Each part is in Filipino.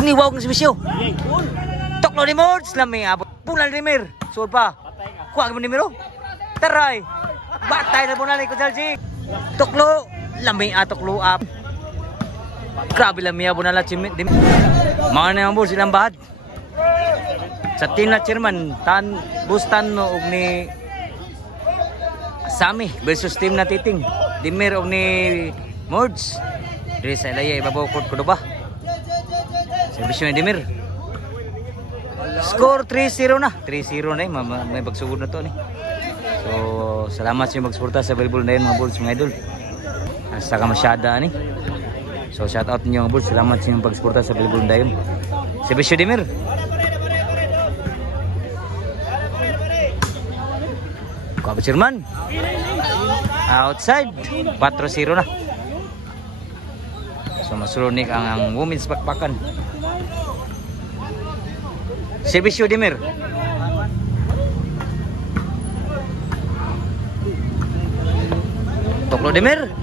Niwag ng sibisyo. Toklo ni Mords, lami abot. Punal ni Mir. Sud pa. Kuha mo ni Miro. Taray. Batay na punal ni Kunsalji. Toklo, lami toklo up. Grabe lami abot na la chimit. Mga na yung boss silang bahad. Sa team na chairman, Bustan no og ni Sami versus team na Titing. Dimir og ni Mords. Diri sa ilaya ibabaw court ko ba? Servisyo ni Dimir. Score 3-0 na. 3-0 na may pagsugod na to ni. So, salamat sa magsuporta sa volleyball na yun mga Bulls mga idol. Hasta ka masyada ni. So, shout out niyo mga Bulls. Salamat sa pagsuporta sa volleyball na yun. Servisyo Dimir. Kuha ba Sherman? Outside. 4-0 na. So, masurunik ang women's bakbakan. Servisyo Dimir. Toklo Dimir.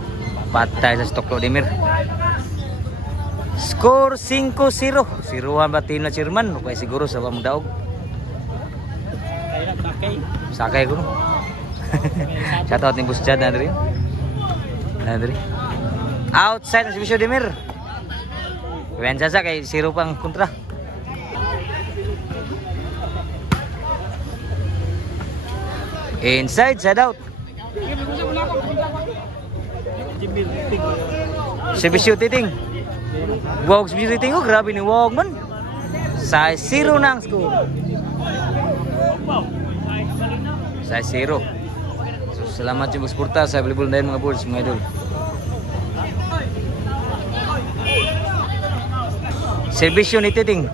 Patay sa Toklo Dimir. Score 5-0. Siruhan ba team na Chairman? Okay, siguro sa mga daog. Sakay ko no. Shout out ni Boss Chad na rin. Outside ng Servisyo Dimir. Kuyan sa kay 0 pang kontra. Inside, side out. Servisyo Titing. Wag Servisyo Titing ko, grabe ni Wag man. Size 0 na ang score. Size 0. So, salamat yung magsuporta sa volleyball na yun mga Bulls, mga idol. Servisyo ni Titing.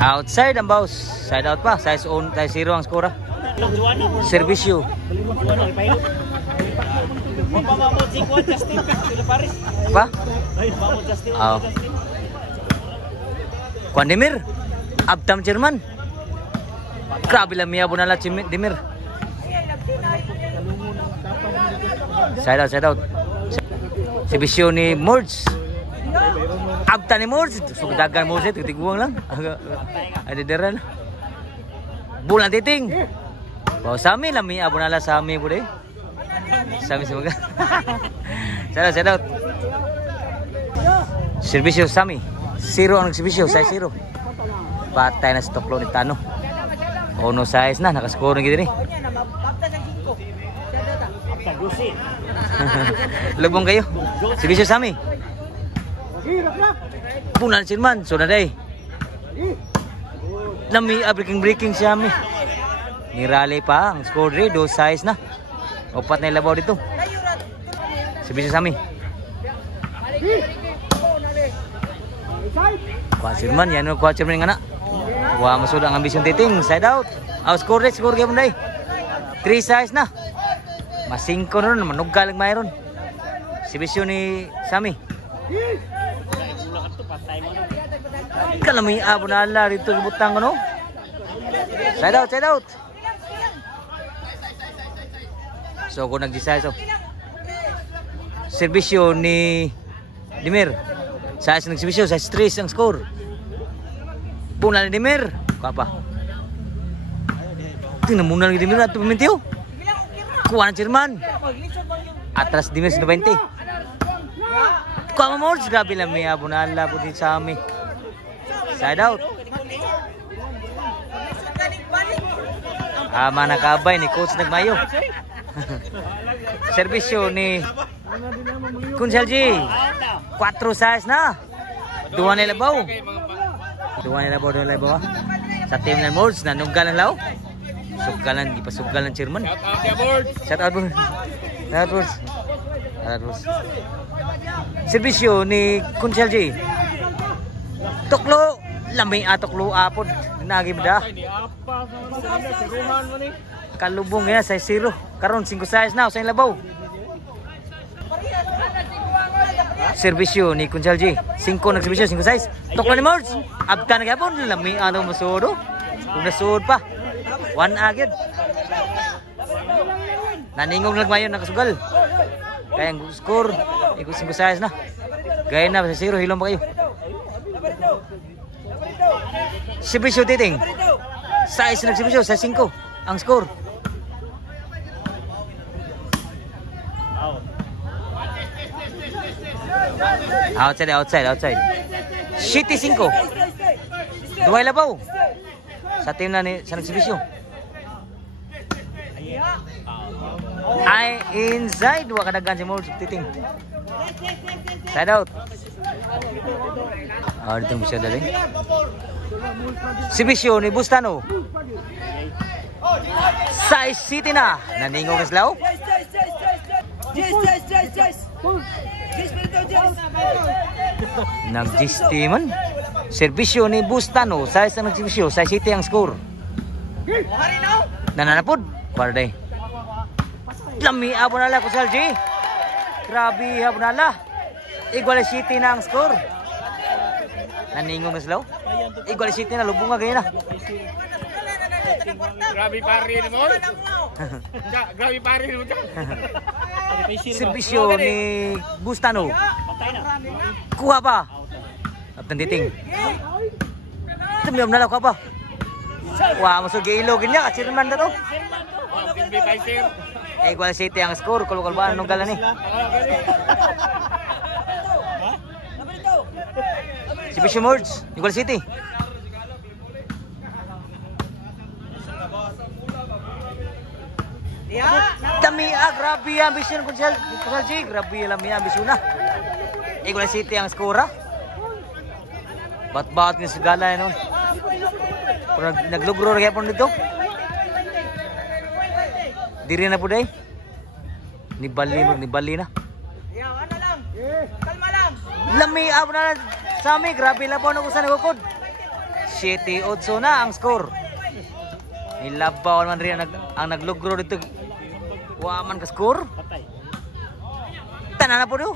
Outside ang bounce. Side out pa. Size 0 ang skora. Servisyo. Apa? Oh. Kuan Dimir. Abtam Chairman. Grabe lang miya bunala Dimir. Side out. Servisyo ni Mords. Abta ni Mords. Sugdagan Mords ito. Tiguang lang. Ada deran. Bulan Titing. Bawa Sami lah miya bunala Sami po deh. Sami semoga. Side out. Servisyo Sami. 0 ang servisyo. Size 0. Patay na Toklo ni Tano. Ono size na. Nakascore na gitu nih. Lubong kayo. Servisyo Sami. Punan Sirman. So na day. Lami breaking Sami. Nirali pa. Ang score rin. 2 size na. Opat na ilabaw dito. Servisyo Sami. Kuha Sirman. Yan o kuha Sirman nga na. Kuha masud ang ambisyon Titing. Side out. Score kayo mo day. 3 size na. Mas 5 na ron. Manugalag mayroon. Servisyo ni Sami. Kalami abo na ala dito butang no. Side out. So kung nag-decide so. Servisyo ni Dimir. Size ng servisyo, size 3 ang score. Punal ni Dimir. Apa? Tingnan muna ni Dimir ato pamintyo. Kuha ng Chairman. Atras Dimir 20. Kuha mo Mords. Grabe lang may abo na ala po din sa amin. Side out. Manakabay ni Coach Nagmayo. Servisyo ni Kunsalji. 4 size na. 2 na ilabaw. Sa team ng Mords na nunggalan lao. Sugalan, ipasugalan Chairman. Shout out Mords. Servisyo ni Kunsalji. Toklo, lami Toklo apod. Nagi beda. Kalubong ya size 0. Karon 5 size na sa labaw. Servisyo ni Kunsalji. 5 nagservisyo, 5 size. Toklo ni Mords. Abta na gapon, lami masudo. Kung nasud pa. 1 agad. Naningong nagmayon nakasugal. Kaya ang score, ikot 5 sayas na. Gaya na, sa 0, hilom pa kayo. Serbisyo Titing. Size nagserbisyo, sa 5. Ang score. Outside. City 5. Duhay labaw. Sa team na ni sa nagserbisyo. Ay inside, wa kadagan si Mold Titing. Side out. Dito mo siya dali. Serbisyo ni Bustano. Size City na. Naningong islaw. Nag-GST man. Serbisyo ni Bustano. Size ang nagserbisyo. Size City ang score. Nananapod. Para day. Lami abon nala ko sa LG. Grabe abon nala. Igual City na ang score. Naningong islaw. Igual City na. Lubong nga ganyan na. Grabe pari mo. Grabe pari mo. Serbisyo ni Bustano. Kuha pa. Aptan Titing. Tumiyom na lang kuha pa. Wah, masuk ilog niya. Katsirman na to. Igual City ang score. Kulukul-baan nung gala ni. Serbisyo Mords. Igual City. Dami grabe ang ambisyon ko sa G. Grabe lang ang ambisyon na. Igual City ang skora. Bat-bat ni segala nun. Pero naglugro kaya po dito. Diri na po day. Nibali na. Ano lang? Kalma lang. Lami abo na sa amin. Grabe lang po ako sa nagukod. 7-8 na ang score. Nilabaw naman rin ang naglugro dito. Waman ka score. Tanan na po do.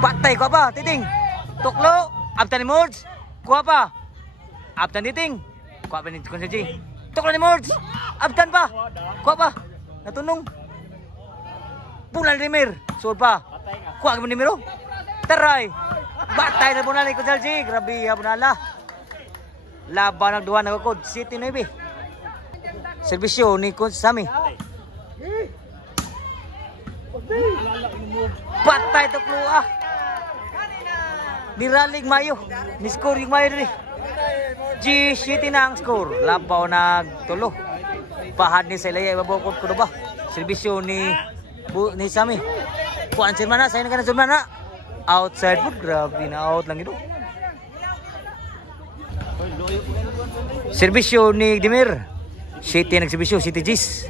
Patay ko ba? Titing. Tuklo. Aptan ni Mords. Kuha pa. Aptan Titing. Kuha pa ni Konselji. Tuklo ni Mords. Aptan pa. Kuha pa. Natunong. Pulan Rimir. Suod pa. Kuha ka mo ni Miro. Taray. Batay na po na ni Konselji. Grabe ha po nala. Laban ng duwa nagkakod. City 9. Serbisyo ni Coach Sammy. Patay to kluwa. Niralig mayo. Ni-score yung mayo din. G-City na ang score. Labaw nagtulo. Pahad ni Selaya. Ibabokot ko ba? Serbisyo ni Sammy. Kuhaan sirman na. Sa'yo na ka na sirman na. Outside foot. Grabe na out lang ito. Serbisyo ni Dimir. City nagserbisyo, City Gis.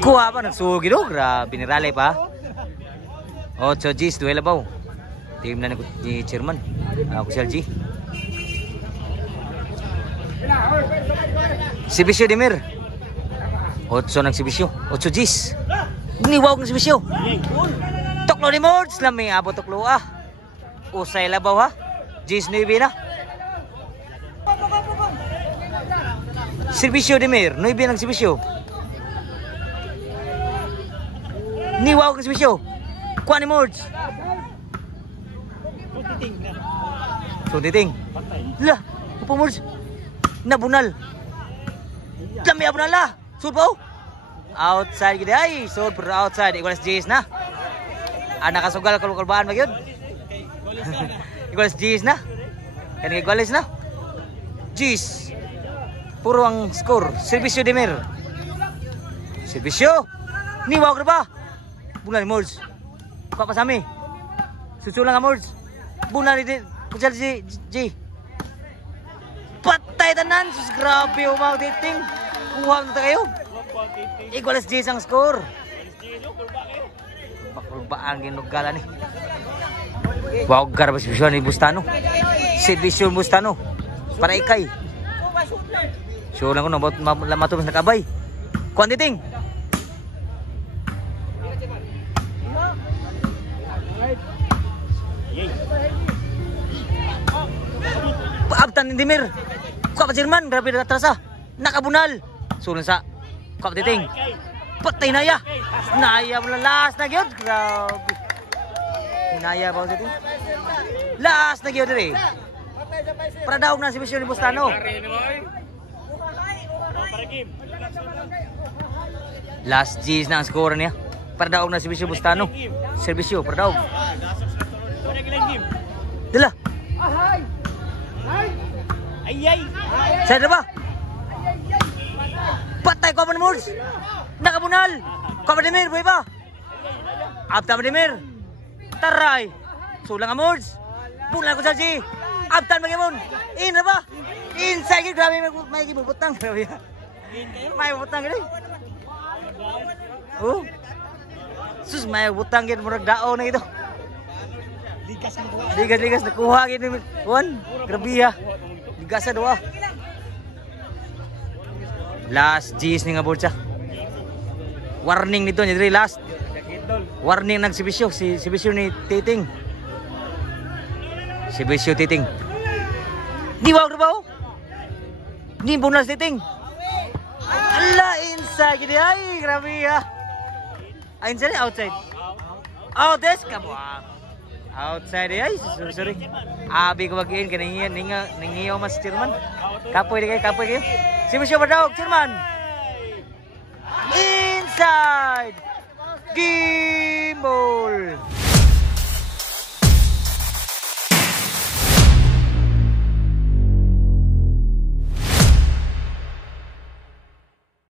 Kuha pa, nagsugi do. Grabe, niralay pa. 8 Gis, 2 labaw. Team na ni Chairman. Ako si LG. Serbisyo Dimir. 8 nagserbisyo, 8 Gis. Niwaw ng serbisyo. Tuklo ni Mords, lami abot tuklo ah. Usay labaw ha. Gis 9 na. Serbisyo Demir, 9 ang serbisyo. Niwaw ang serbisyo. Kuha ni Mords. So Titing. Lah, upo Mords. Nabunal. Lami abunal lah. Sud pa. Outside gid ay, sud per outside. Igual Gis na. Ana kasugal kalbaan ba gyud? Igual Gis na. Kan igualis na. Gis. Puro ang score. Serbisyo Demir. Serbisyo. Niwaw ka ba? Bulan ni Mords. Kuha pa sa amin. Susulang nga Mords. Bulan ni Kuchal G. Patay tanan. Sus, grabe umaw Titing. Kuha na kayo. Igualis G ang score. Bakulba ang ginugala ni. Wow, garba serbisyo ni Bustano. Serbisyo Bustano. Para ikay. So lang ko nabot matubos na kabay. Kuan Titing. Paabtan ni Dimir. Kuha pa Jerman, grabe na atrasa. Nakabunal. Sulong sa. Kuha pa Titing. Patay Naya. Naya mo lang last na gyud. Grabe. Naya ba Titing? Last na gyud diri. Para daog na si Bisyo ni Bustano. Last G's na ang score niya. Para daog na si Bisyo Bustano. Servisyo, para daog. Dala. Saan na ba? Patay ko pa ng Moors. Nakabunal. Ko pa Demir, buhay pa. Apta pa Demir. Taray. Sulang ang Moors. Pulang ko sa si. Aptan mag-imon. In na ba? Inside. Grabe may ibubutang. May ibubutang gini. Oh. Sus, may ibubutang gini. Murag dao na ito. Ligas nakuha gini. Juan. Grabe ha. Ligas na doa. Last G's ni nga bolsa. Warning nito ni last. Warning nang si Bisyo ni Titing. Si Bisyo Titing. Di ba ba? Di bonus Titing. Allah inside gini ay grabe ha. Inside outside. Oh, this come on. Outside ay sorry. Abi ko bagin kaningan ningiyo mas Jerman. Kapoy kayo. Si Bisyo Badaog, Jerman. Inside.